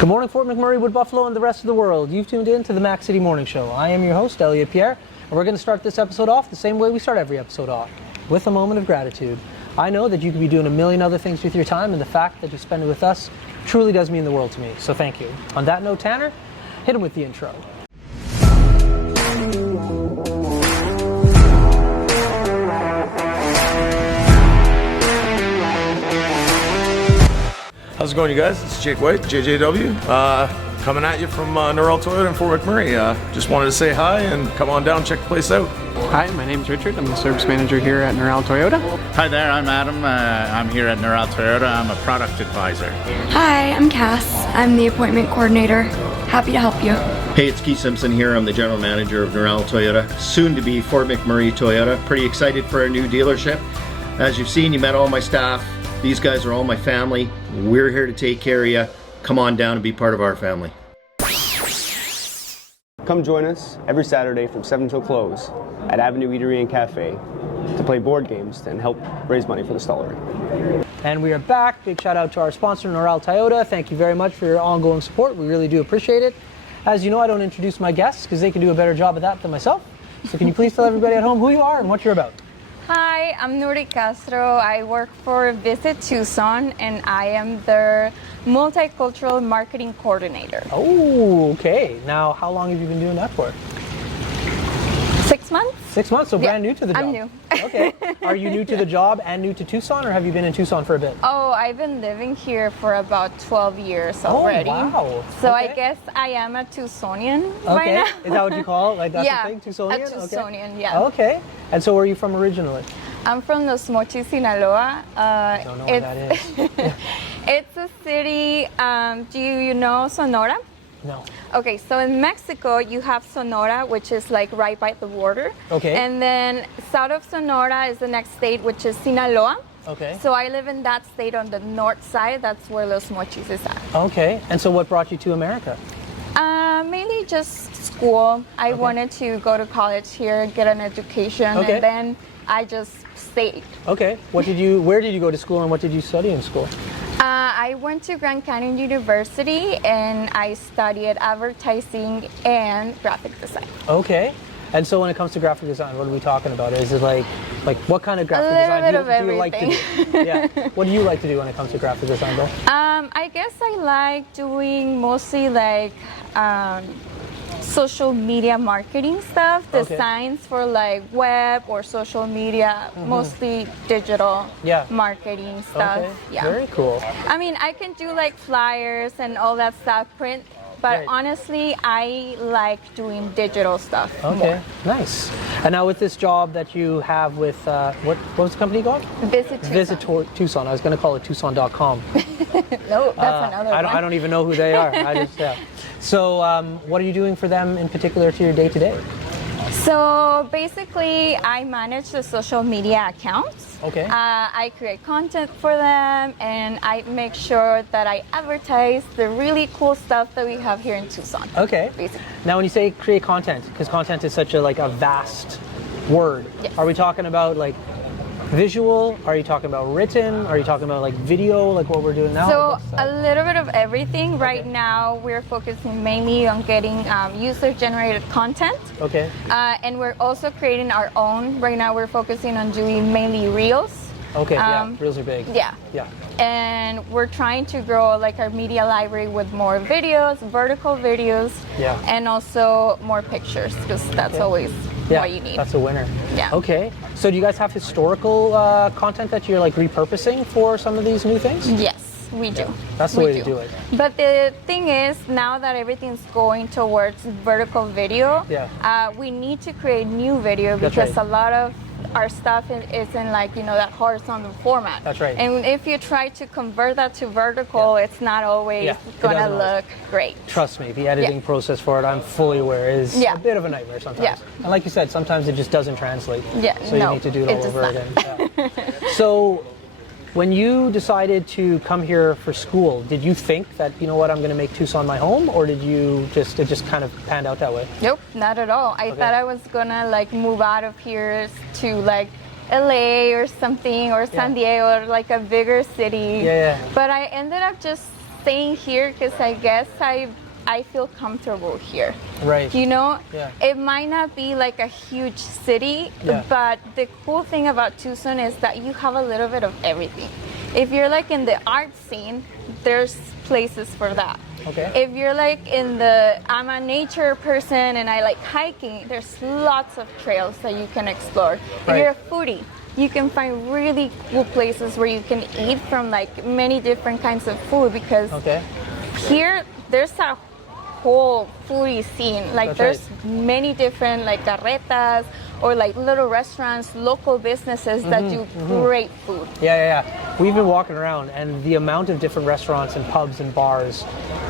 Good morning, Fort McMurray, Wood Buffalo, and the rest of the world. You've tuned in to the Mac City Morning Show. I am your host, Elliot Pierre, and we're going to start this episode off the same way we start every episode off, with a moment of gratitude. I know that you could be doing a million other things with your time, and the fact that you spend it with us truly does mean the world to me, so thank you. On that note, Tanner, hit him with the intro. How's it going, you guys? It's Jake White, JJW, coming at you from Nori Toyota in Fort McMurray. Just wanted to say hi and come on down, check the place out. Hi, my name's Richard. I'm the service manager here at Nori Toyota. Hi there, I'm Adam. I'm here at Nori Toyota. I'm a product advisor. Hi, I'm Cass. I'm the appointment coordinator. Happy to help you. Hey, it's Keith Simpson here. I'm the general manager of Nori Toyota, soon to be Fort McMurray Toyota. Pretty excited for our new dealership. As you've seen, you met all my staff. These guys are all my family. We're here to take care of you. Come on down and be part of our family. Come join us every Saturday from 7 till close at Avenue Eatery and Cafe to play board games and help raise money for the Stollery. And we are back. Big shout out to our sponsor, Nori Toyota. Thank you very much for your ongoing support. We really do appreciate it. As you know, I don't introduce my guests because they can do a better job of that than myself. So can you please tell everybody at home who you are and what you're about? Hi, I'm Nori Castro. I work for Visit Tucson and I am their multicultural marketing coordinator. Oh, okay. Now, how long have you been doing that for? 6 months? 6 months, so Yeah, brand new to the job. I'm new. Okay. Are you new to the job and new to Tucson, or have you been in Tucson for a bit? Oh, I've been living here for about 12 years already. Oh, wow. So Okay. I guess I am a Tucsonian by Okay. now. Is that what you call it? Like that's Yeah, the thing? Tucsonian? a Tucsonian, yeah. Okay. And so where are you from originally? I'm from Los Mochis, Sinaloa. I don't know where that is. It's a city, do you know Sonora? No. Okay, so in Mexico, you have Sonora, which is like right by the border. Okay. And then south of Sonora is the next state, which is Sinaloa. Okay. So I live in that state on the north side. That's where Los Mochis is at. Okay. And so what brought you to America? Mainly just school. I wanted to go to college here, get an education, Okay. and then I just stayed. Okay. Where did you go to school and what did you study in school? I went to Grand Canyon University and I studied advertising and graphic design. Okay. And so when it comes to graphic design, what are we talking about? Is it like what kind of graphic design do you like to do? Yeah. What do you like to do when it comes to graphic design, though? I guess I like doing mostly like social media marketing stuff, Okay. designs for like web or social media, mostly digital Yeah. marketing stuff. Okay. Yeah. Very cool. I mean, I can do like flyers and all that stuff, print, but Right. honestly, I like doing digital stuff. Okay. more. Nice. And now with this job that you have with what was the company called? Visit Tucson. Visit Tucson. I was going to call it Tucson.com. No, that's another one. I don't even know who they are. Yeah. So what are you doing for them in particular to your day-to-day? So basically, I manage the social media accounts. Okay. I create content for them, and I make sure that I advertise the really cool stuff that we have here in Tucson. Okay. Basically. Now, when you say create content, because content is such a vast word, Yes. are we talking about like visual? Are you talking about written? Are you talking about like video, like what we're doing now? So What's that? a little bit of everything. Right now, we're focusing mainly on getting user-generated content. Okay. And we're also creating our own. Right now, we're focusing on doing mainly reels. Okay. Yeah. Reels are big. Yeah. Yeah. And we're trying to grow like our media library with more videos, vertical videos, Yeah. and also more pictures, because that's always Yeah. what you need. That's a winner. Yeah. Okay. So do you guys have historical content that you're like repurposing for some of these new things? Yes, we do. That's the We way to do it. But the thing is, now that everything's going towards vertical video, Yeah. we need to create new video That's because right. a lot of our stuff is in like, that horizontal format. That's right. And if you try to convert that to vertical, it's not always Yeah, it gonna doesn't always. look great. Trust me, the editing Yeah. process for it, I'm fully aware, is Yeah. a bit of a nightmare sometimes. Yeah. And like you said, sometimes it just doesn't translate. Yeah, So you no, need to do it it all does over not. again. Yeah. So when you decided to come here for school, did you think that, you know what, I'm going to make Tucson my home, or did it just kind of panned out that way? Nope, not at all. I thought I was gonna like move out of here to like LA or something, or San Diego, or like a bigger city. Yeah. But I ended up just staying here because I guess I feel comfortable here. Right. You know, Yeah. it might not be like a huge city, Yeah. but the cool thing about Tucson is that you have a little bit of everything. If you're like in the art scene, there's places for that. Okay. If you're like I'm a nature person and I like hiking, there's lots of trails that you can explore. If Right. you're a foodie, you can find really cool places where you can eat from like many different kinds of food because Okay. here there's a whole foodie scene. Like That's there's right. many different like carretas or like little restaurants, local businesses that do great food. Yeah. We've been walking around, and the amount of different restaurants and pubs and bars,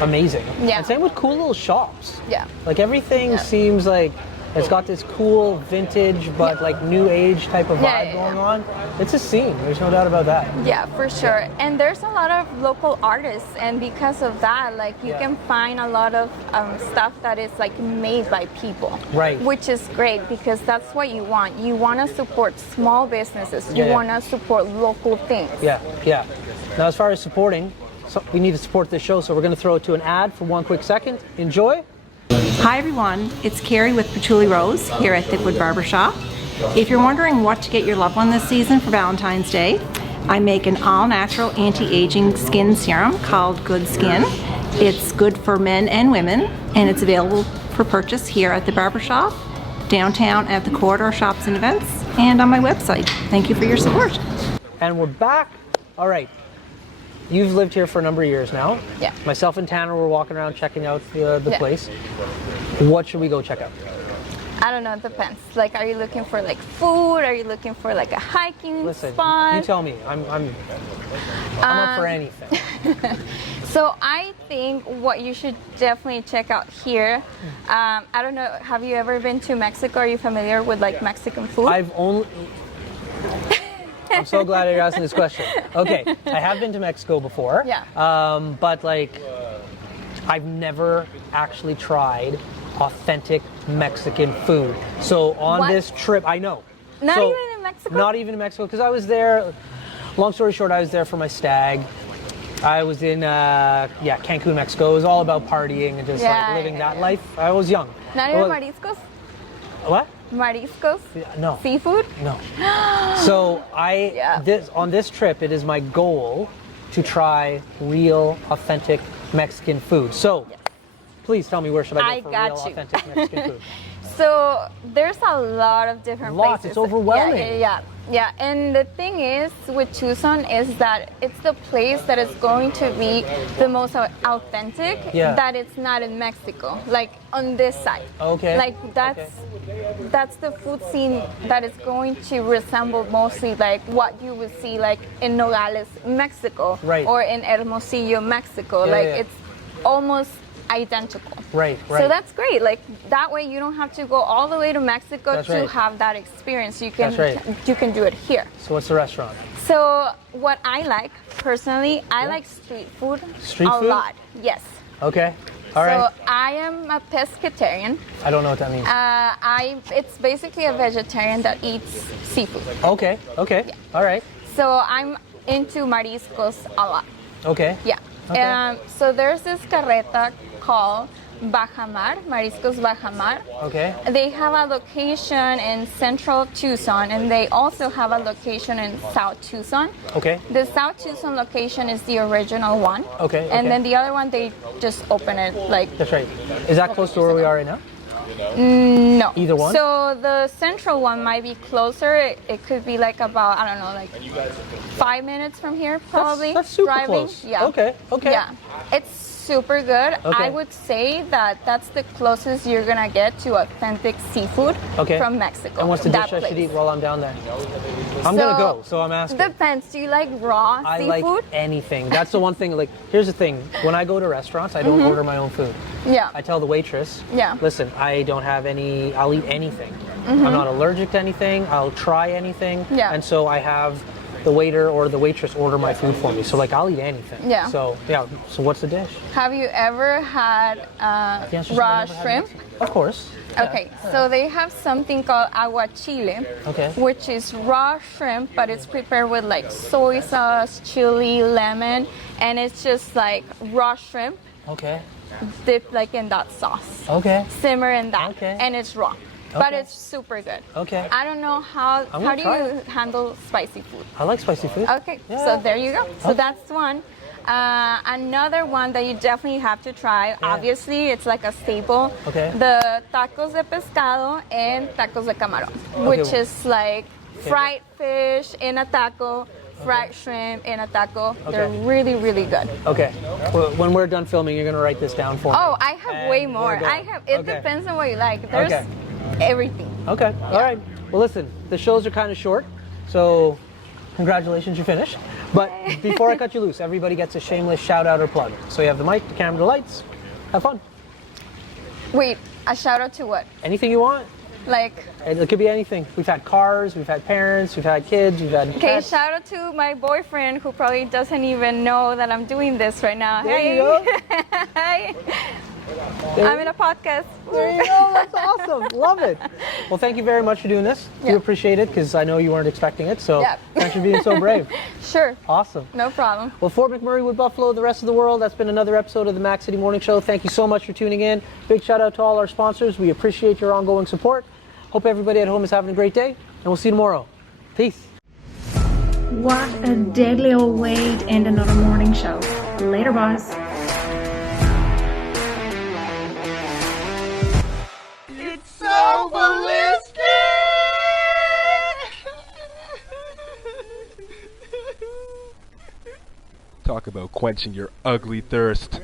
amazing. Yeah. And same with cool little shops. Yeah. Like everything Yeah. seems like it's got this cool vintage but like new age type of vibe Yeah, going yeah. on. It's a scene. There's no doubt about that. Yeah, for sure. And there's a lot of local artists, and because of that, like you Yeah. can find a lot of stuff that is like made by people. Right. Which is great because that's what you want. You want to support small businesses. You Yeah. want to support local things. Yeah. Now, as far as supporting, we need to support this show, so we're going to throw it to an ad for one quick second. Enjoy. Hi everyone, it's Carrie with Patchouli Rose here at Thickwood Barbershop. If you're wondering what to get your loved one this season for Valentine's Day, I make an all-natural anti-aging skin serum called Good Skin. It's good for men and women, and it's available for purchase here at the barbershop, downtown at the corridor shops and events, and on my website. Thank you for your support. And we're back. All right. You've lived here for a number of years now. Yeah. Myself and Tanner were walking around checking out the Yeah. place. What should we go check out? I don't know, it depends. Like, are you looking for like food? Are you looking for like a hiking Listen, spot? you tell me. I'm up for anything. So I think what you should definitely check out here. I don't know. Have you ever been to Mexico? Are you familiar with like Mexican food? I'm so glad you're asking this question. Okay, I have been to Mexico before. Yeah. But like, I've never actually tried authentic Mexican food. So on What? this trip, I know. Not So, even in Mexico? Not even in Mexico, because I was there. Long story short, I was there for my stag. I was in Cancun, Mexico. It was all about partying and just like living that life. I was young. Not Well, even mariscos? What? Mariscos? No. Seafood? No. So Yeah. on this trip, it is my goal to try real, authentic Mexican food. So, please tell me, where should I go for got real, you. authentic Mexican food? So there's a lot of different Lots, places. it's overwhelming. Yeah. And the thing is with Tucson is that it's the place that is going to be the most authentic. Yeah. That it's not in Mexico, like on this side. Okay. Like that's the food scene that is going to resemble mostly like what you would see like in Nogales, Mexico, Right. or in Hermosillo, Mexico. Yeah, like yeah. it's almost identical. Right. So that's great. Like that way, you don't have to go all the way to Mexico That's to right. have that experience. You can That's right. you can do it here. So what's the restaurant? So what I like personally, I like street food Street a food? lot. Yes. Okay. All right. So I am a pescatarian. I don't know what that means. It's basically a vegetarian that eats seafood. Okay. All right. So I'm into mariscos a lot. Okay. Yeah. Okay. So there's this carreta called Bajamar, Mariscos Bajamar. Okay. They have a location in central Tucson, and they also have a location in South Tucson. Okay. The South Tucson location is the original one. Okay, And okay. then the other one, they just open it like... That's right. Is that close to where we are right now? No. Either one? So the central one might be closer. It could be like about, I don't know, like 5 minutes from here, probably. That's super driving. close. Yeah. Okay. Yeah. It's super good. Okay. I would say that that's the closest you're gonna get to authentic seafood Okay. from Mexico. And what's the that dish I should place. eat while I'm down there? I'm gonna go, so I'm asking. Depends. Do you like raw I seafood? like anything. That's the one thing. Like, here's the thing. When I go to restaurants, I don't order my own food. Yeah. I tell the waitress, Yeah. listen, I don't have any, I'll eat anything. I'm not allergic to anything. I'll try anything. Yeah. And so I have the waiter or the waitress order my food for me. So like I'll eat anything. Yeah. So so what's the dish? Have you ever had The answer's raw I've never had shrimp? Mexican. Of course. Okay, so they have something called aguachile, Okay. which is raw shrimp, but it's prepared with like soy sauce, chili, lemon, and it's just like raw shrimp Okay. dipped like in that sauce. Okay. Simmer in that, Okay. and it's raw. But Okay. it's super good. Okay. I don't know how gonna do try you it. handle spicy food? I like spicy food. Okay, Yeah. so there you go. So Okay. that's one. Another one that you definitely have to try, obviously, it's like a staple. Okay. The tacos de pescado and tacos de camarón, which well- is like fried fish in a taco, fried shrimp in a taco. They're Okay. really, really good. Okay. Well, when we're done filming, you're gonna write this down for me. Oh, I have And way we're more. good. I have. It Okay. depends on what you like. There's Okay. everything. Okay. All right. Well, listen, the shows are kind of short, so congratulations, you finished. But before I cut you loose, everybody gets a shameless shout out or plug. So you have the mic, the camera, the lights. Have fun. Wait, a shout out to what? Anything you want. Like, It could be anything. We've had cars, we've had parents, we've had kids, we've had okay, pets. shout out to my boyfriend who probably doesn't even know that I'm doing this right now. There Hey. you go. Hi. There I'm in a podcast. There you go. That's awesome. Love it. Well, thank you very much for doing this. Yeah. Do appreciate it because I know you weren't expecting it. So Yeah. thanks for being so brave. Sure, Awesome. no problem. Well, Fort McMurray, Wood Buffalo, the rest of the world, that's been another episode of the Mac City Morning Show. Thank you so much for tuning in. Big shout out to all our sponsors. We appreciate your ongoing support. Hope everybody at home is having a great day, and we'll see you tomorrow. Peace. What a deadly old way to end another morning show. Later, boss. Talk about quenching your ugly thirst.